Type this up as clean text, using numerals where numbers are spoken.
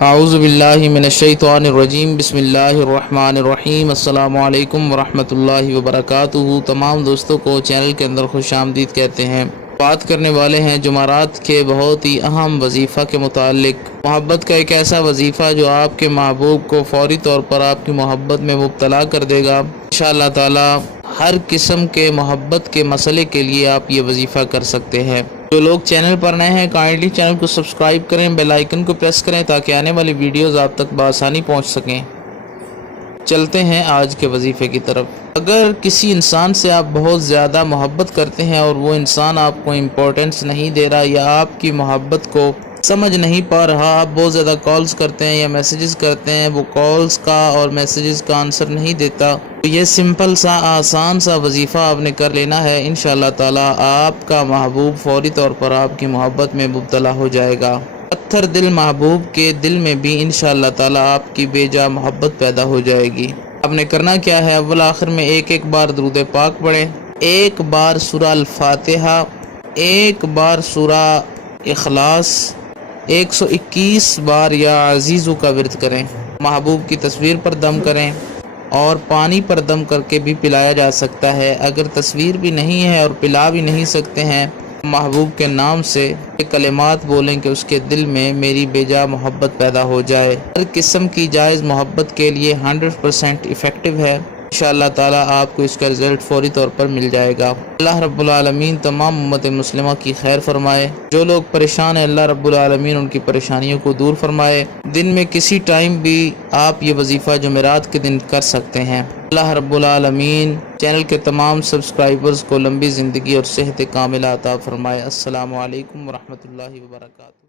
اعوذ باللہ من الشیطان الرجیم، بسم اللہ الرحمن الرحیم۔ السلام علیکم ورحمۃ اللہ وبرکاتہ۔ تمام دوستوں کو چینل کے اندر خوش آمدید کہتے ہیں۔ بات کرنے والے ہیں جمعرات کے بہت ہی اہم وظیفہ کے متعلق۔ محبت کا ایک ایسا وظیفہ جو آپ کے محبوب کو فوری طور پر آپ کی محبت میں مبتلا کر دے گا۔ انشاءاللہ تعالی ہر قسم کے محبت کے مسئلے کے لیے آپ یہ وظیفہ کر سکتے ہیں۔ جو لوگ چینل پر نئے ہیں کائنڈلی چینل کو سبسکرائب کریں، بیل آئیکن کو پریس کریں تاکہ آنے والی ویڈیوز آپ تک بآسانی پہنچ سکیں۔ چلتے ہیں آج کے وظیفے کی طرف۔ اگر کسی انسان سے آپ بہت زیادہ محبت کرتے ہیں اور وہ انسان آپ کو امپورٹنس نہیں دے رہا یا آپ کی محبت کو سمجھ نہیں پا رہا، آپ بہت زیادہ کالز کرتے ہیں یا میسیجز کرتے ہیں، وہ کالز کا اور میسیجز کا آنسر نہیں دیتا، تو یہ سمپل سا آسان سا وظیفہ آپ نے کر لینا ہے۔ انشاءاللہ تعالی آپ کا محبوب فوری طور پر آپ کی محبت میں مبتلا ہو جائے گا۔ پتھر دل محبوب کے دل میں بھی انشاءاللہ تعالی آپ کی بے جا محبت پیدا ہو جائے گی۔ آپ نے کرنا کیا ہے، اول آخر میں ایک بار درود پاک پڑھیں، ایک بار سورہ الفاتحہ، ایک بار سورہ اخلاص، 121 بار یا عزیزو کا ورد کریں۔ محبوب کی تصویر پر دم کریں اور پانی پر دم کر کے بھی پلایا جا سکتا ہے۔ اگر تصویر بھی نہیں ہے اور پلا بھی نہیں سکتے ہیں، محبوب کے نام سے یہ کلمات بولیں کہ اس کے دل میں میری بے جا محبت پیدا ہو جائے۔ ہر قسم کی جائز محبت کے لیے 100% ایفیکٹو ہے۔ انشاءاللہ تعالی آپ کو اس کا رزلٹ فوری طور پر مل جائے گا۔ اللہ رب العالمین تمام امت مسلمہ کی خیر فرمائے۔ جو لوگ پریشان ہیں اللہ رب العالمین ان کی پریشانیوں کو دور فرمائے۔ دن میں کسی ٹائم بھی آپ یہ وظیفہ جمعرات کے دن کر سکتے ہیں۔ اللہ رب العالمین چینل کے تمام سبسکرائبرز کو لمبی زندگی اور صحت کاملہ عطا فرمائے۔ السلام علیکم ورحمۃ اللہ وبرکاتہ۔